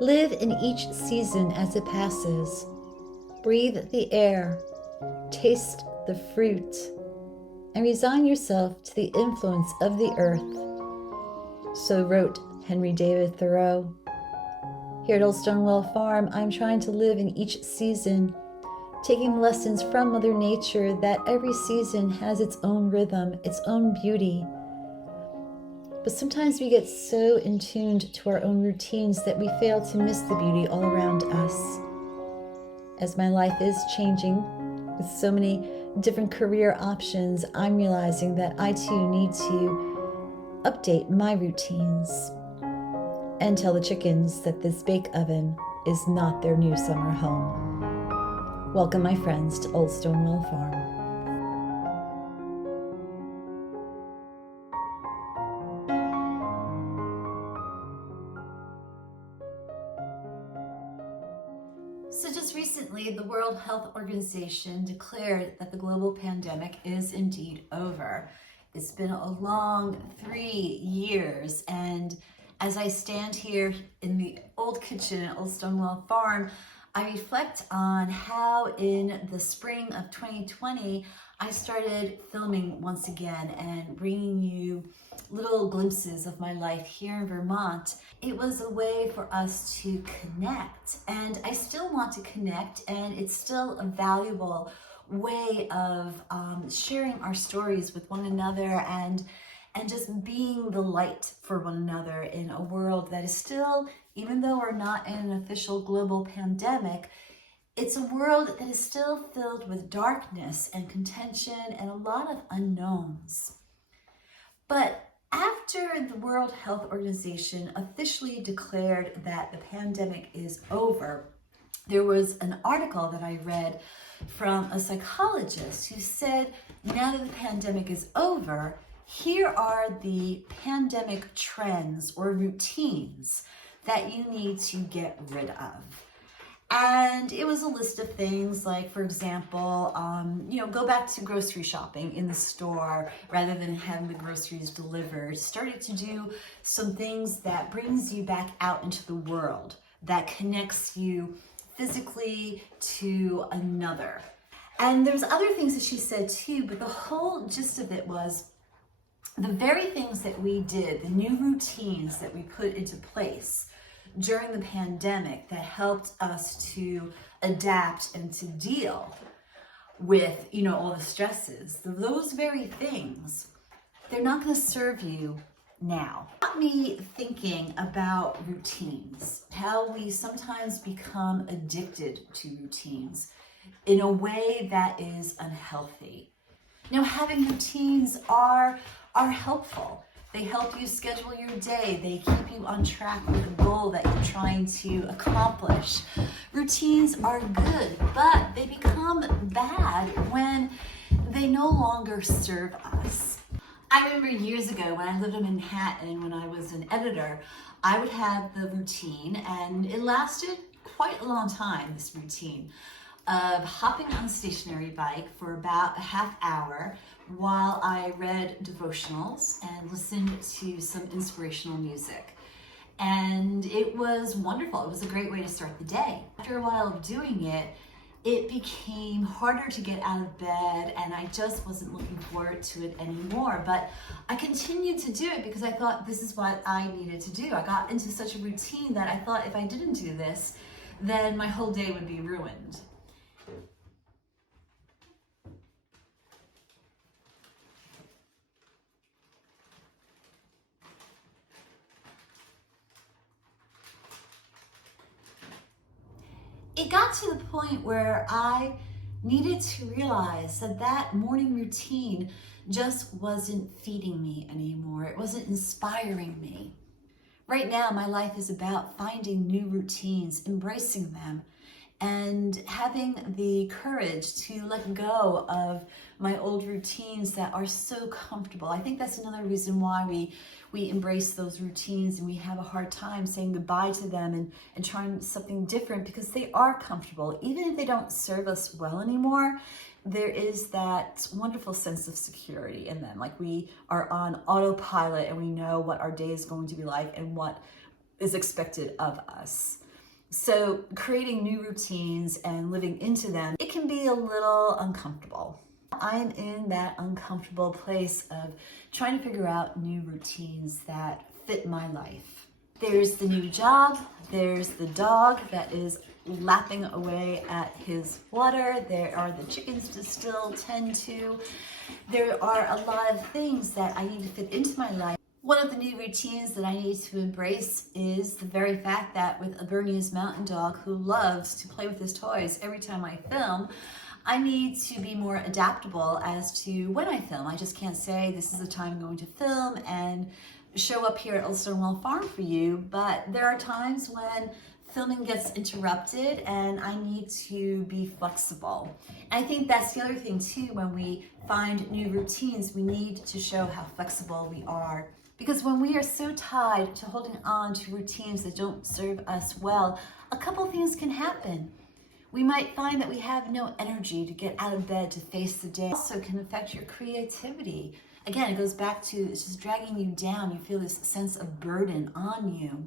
Live in each season as it passes. Breathe the air, taste the fruit, and resign yourself to the influence of the earth. So wrote Henry David Thoreau. Here at Old Stonewall Farm, I'm trying to live in each season, taking lessons from Mother Nature that every season has its own rhythm, its own beauty. But sometimes we get so in tuned to our own routines that we fail to miss the beauty all around us. As my life is changing with so many different career options, I'm realizing that I too need to update my routines and tell the chickens that this bake oven is not their new summer home. Welcome, my friends, to Old Stonewall Farm. So just recently, the World Health Organization declared that the global pandemic is indeed over. It's been a long 3 years, and as I stand here in the old kitchen at Old Stonewall Farm, I reflect on how in the spring of 2020, I started filming once again and bringing you little glimpses of my life here in Vermont. It was a way for us to connect, and I still want to connect, and it's still a valuable way of sharing our stories with one another and just being the light for one another in a world that is still, even though we're not in an official global pandemic, it's a world that is still filled with darkness and contention and a lot of unknowns. But after the World Health Organization officially declared that the pandemic is over, there was an article that I read from a psychologist who said, now that the pandemic is over, here are the pandemic trends or routines that you need to get rid of. And it was a list of things like, for example, go back to grocery shopping in the store rather than having the groceries delivered. Started to do some things that brings you back out into the world, that connects you physically to another. And there's other things that she said too, but the whole gist of it was the very things that we did, the new routines that we put into place during the pandemic that helped us to adapt and to deal with, all the stresses, those very things, they're not going to serve you now. Got me thinking about routines, how we sometimes become addicted to routines in a way that is unhealthy. Now, having routines are helpful. They help you schedule your day. They keep you on track with the goal that you're trying to accomplish. Routines are good, but they become bad when they no longer serve us. I remember years ago when I lived in Manhattan, when I was an editor, I would have the routine, and it lasted quite a long time, this routine, of hopping on a stationary bike for about a half hour while I read devotionals and listened to some inspirational music. And it was wonderful. It was a great way to start the day. After a while of doing it, it became harder to get out of bed, and I just wasn't looking forward to it anymore. But I continued to do it because I thought this is what I needed to do. I got into such a routine that I thought if I didn't do this, then my whole day would be ruined. It got to the point where I needed to realize that that morning routine just wasn't feeding me anymore. It wasn't inspiring me. Right now, my life is about finding new routines, embracing them, and having the courage to let go of my old routines that are so comfortable. I think that's another reason why we embrace those routines and we have a hard time saying goodbye to them and trying something different, because they are comfortable. Even if they don't serve us well anymore, there is that wonderful sense of security in them. Like we are on autopilot and we know what our day is going to be like and what is expected of us. So creating new routines and living into them, it can be a little uncomfortable. I'm in that uncomfortable place of trying to figure out new routines that fit my life. There's the new job, there's the dog that is lapping away at his water, there are the chickens to still tend to. There are a lot of things that I need to fit into my life. One of the new routines that I need to embrace is the very fact that with a Bernese Mountain Dog who loves to play with his toys every time I film, I need to be more adaptable as to when I film. I just can't say this is the time I'm going to film and show up here at Old Stonewall Farm for you, but there are times when filming gets interrupted and I need to be flexible. And I think that's the other thing too, when we find new routines, we need to show how flexible we are. Because when we are so tied to holding on to routines that don't serve us well, a couple things can happen. We might find that we have no energy to get out of bed to face the day. It also can affect your creativity. Again, it goes back to it's just dragging you down. You feel this sense of burden on you.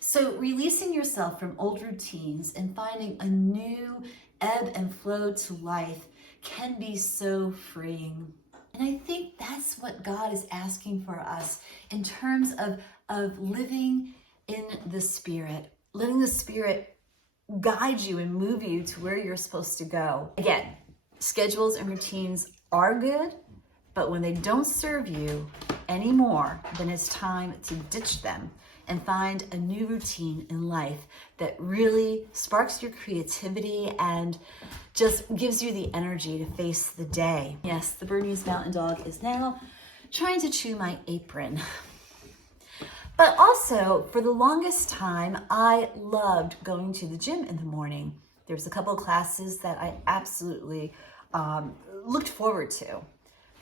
So releasing yourself from old routines and finding a new ebb and flow to life can be so freeing. And I think that's what God is asking for us in terms of living in the Spirit, letting the Spirit guide you and move you to where you're supposed to go. Again, schedules and routines are good, but when they don't serve you anymore, then it's time to ditch them and find a new routine in life that really sparks your creativity and just gives you the energy to face the day. Yes, the Bernese Mountain Dog is now trying to chew my apron. But also, for the longest time, I loved going to the gym in the morning. There was a couple of classes that I absolutely looked forward to.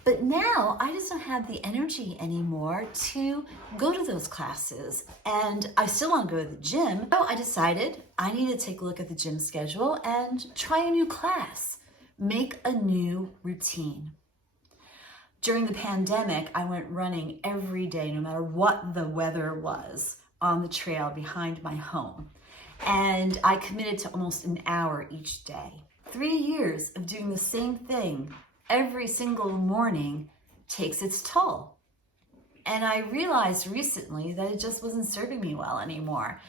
But now I just don't have the energy anymore to go to those classes. And I still want to go to the gym. So I decided I need to take a look at the gym schedule and try a new class, make a new routine. During the pandemic, I went running every day, no matter what the weather was, on the trail behind my home. And I committed to almost an hour each day. 3 years of doing the same thing every single morning takes its toll. And I realized recently that it just wasn't serving me well anymore.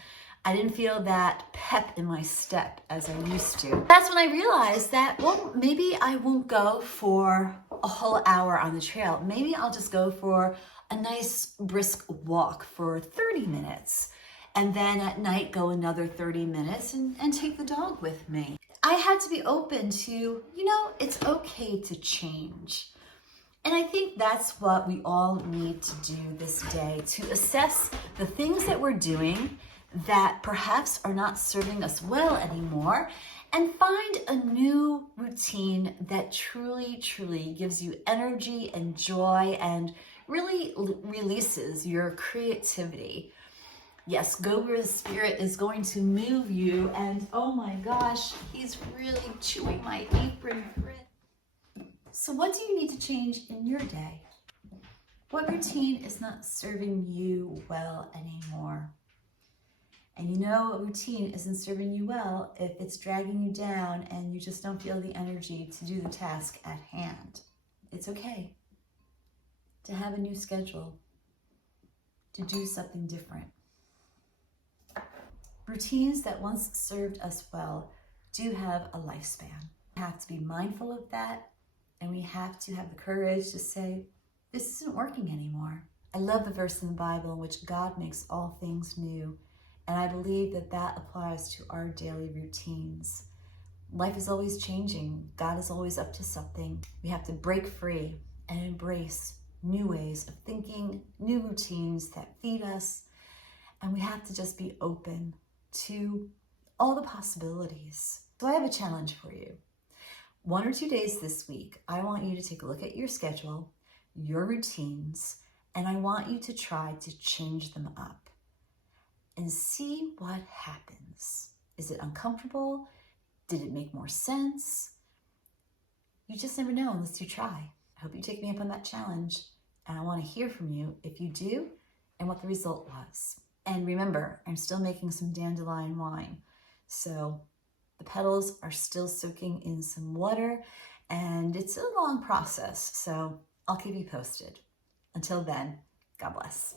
I didn't feel that pep in my step as I used to. That's when I realized that, well, maybe I won't go for a whole hour on the trail. Maybe I'll just go for a nice brisk walk for 30 minutes. And then at night go another 30 minutes and take the dog with me. I had to be open to, it's okay to change. And I think that's what we all need to do this day, to assess the things that we're doing that perhaps are not serving us well anymore, and find a new routine that truly, truly gives you energy and joy and really releases your creativity. Yes, go where the Spirit is going to move you. And oh my gosh, he's really chewing my apron. So what do you need to change in your day? What routine is not serving you well anymore? And a routine isn't serving you well if it's dragging you down and you just don't feel the energy to do the task at hand. It's okay to have a new schedule, to do something different. Routines that once served us well do have a lifespan. We have to be mindful of that, and we have to have the courage to say, this isn't working anymore. I love the verse in the Bible in which God makes all things new, and I believe that that applies to our daily routines. Life is always changing. God is always up to something. We have to break free and embrace new ways of thinking, new routines that feed us, and we have to just be open to all the possibilities. So I have a challenge for you. 1 or 2 days this week, I want you to take a look at your schedule, your routines, and I want you to try to change them up and see what happens. Is it uncomfortable? Did it make more sense? You just never know unless you try. I hope you take me up on that challenge, and I want to hear from you if you do and what the result was. And remember, I'm still making some dandelion wine. So the petals are still soaking in some water, and it's a long process. So I'll keep you posted. Until then, God bless.